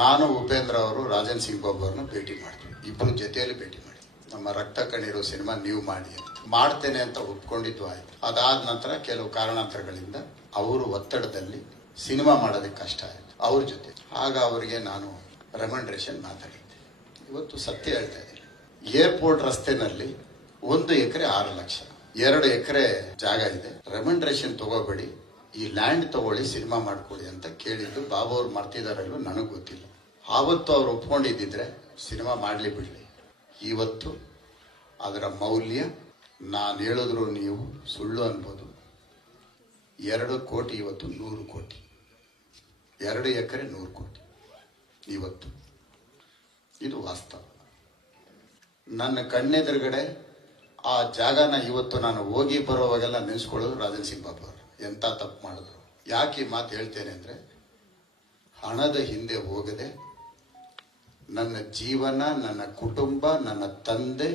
ನಾನು ಉಪೇಂದ್ರ ಅವರು ರಾಜನ್ ಸಿಂಗ್ ಬಾಬು ಅವ್ರನ್ನ ಭೇಟಿ ಮಾಡ್ತೀವಿ. ಇಬ್ಬರು ಜೊತೆಯಲ್ಲಿ ಭೇಟಿ ಮಾಡಿ ನಮ್ಮ ರಕ್ತ ಕಣ್ಣೀರು ಸಿನಿಮಾ ನೀವು ಮಾಡಿ ಅಂತ ಮಾಡ್ತೇನೆ ಅಂತ ಒಪ್ಕೊಂಡಿದ್ದು ಆಯ್ತು. ಅದಾದ ನಂತರ ಕೆಲವು ಕಾರಣಾಂತರಗಳಿಂದ ಅವರು ಒತ್ತಡದಲ್ಲಿ ಸಿನಿಮಾ ಮಾಡೋದಕ್ಕೆ ಕಷ್ಟ ಆಯಿತು ಅವ್ರ ಜೊತೆ. ಆಗ ಅವರಿಗೆ ನಾನು ರೆಕಮೆಂಡೇಶನ್ ಮಾತಾಡಿದ್ದೆ. ಇವತ್ತು ಸತ್ಯ ಹೇಳ್ತಾ ಇದ್ದೀನಿ. ಏರ್ಪೋರ್ಟ್ ರಸ್ತೆನಲ್ಲಿ 1 ಎಕರೆ 6 ಲಕ್ಷ, 2 ಎಕರೆ ಜಾಗ ಇದೆ. ರೆಕಮೆಂಡೇಶನ್ ತಗೋಬೇಡಿ, ಈ ಲ್ಯಾಂಡ್ ತಗೊಳ್ಳಿ, ಸಿನಿಮಾ ಮಾಡ್ಕೊಳ್ಳಿ ಅಂತ ಕೇಳಿದ್ದು ಬಾಬು ಅವ್ರು ಮಾಡ್ತಿದಾರಲ್ವ ನನಗೆ ಗೊತ್ತಿಲ್ಲ. ಆವತ್ತು ಅವ್ರು ಒಪ್ಕೊಂಡಿದ್ದಿದ್ರೆ ಸಿನಿಮಾ ಮಾಡಲಿ ಬಿಡಲಿ. ಇವತ್ತು ಅದರ ಮೌಲ್ಯ ನಾನು ಹೇಳಿದ್ರು ನೀವು ಸುಳ್ಳು ಅನ್ಬೋದು. 2 ಕೋಟಿ ಇವತ್ತು 100 ಕೋಟಿ, 2 ಎಕರೆ 100 ಕೋಟಿ ಇವತ್ತು. ಇದು ವಾಸ್ತವ. ನನ್ನ ಕಣ್ಣೆದುರುಗಡೆ ಆ ಜಾಗನ ಇವತ್ತು ನಾನು ಹೋಗಿ ಬರೋವಾಗೆಲ್ಲ ನೆನೆಸ್ಕೊಳ್ಳೋದು ರಾಜನ್ ಸಿಂಗ್ ಬಾಬು ಅವರು ಎಂತ ತಪ್ಪು ಮಾಡಿದ್ರು. ಯಾಕೆ ಈ ಮಾತು ಹೇಳ್ತೇನೆ ಅಂದ್ರೆ, ಹಣದ ಹಿಂದೆ ಹೋಗದೆ ನನ್ನ ಜೀವನ, ನನ್ನ ಕುಟುಂಬ, ನನ್ನ ತಂದೆ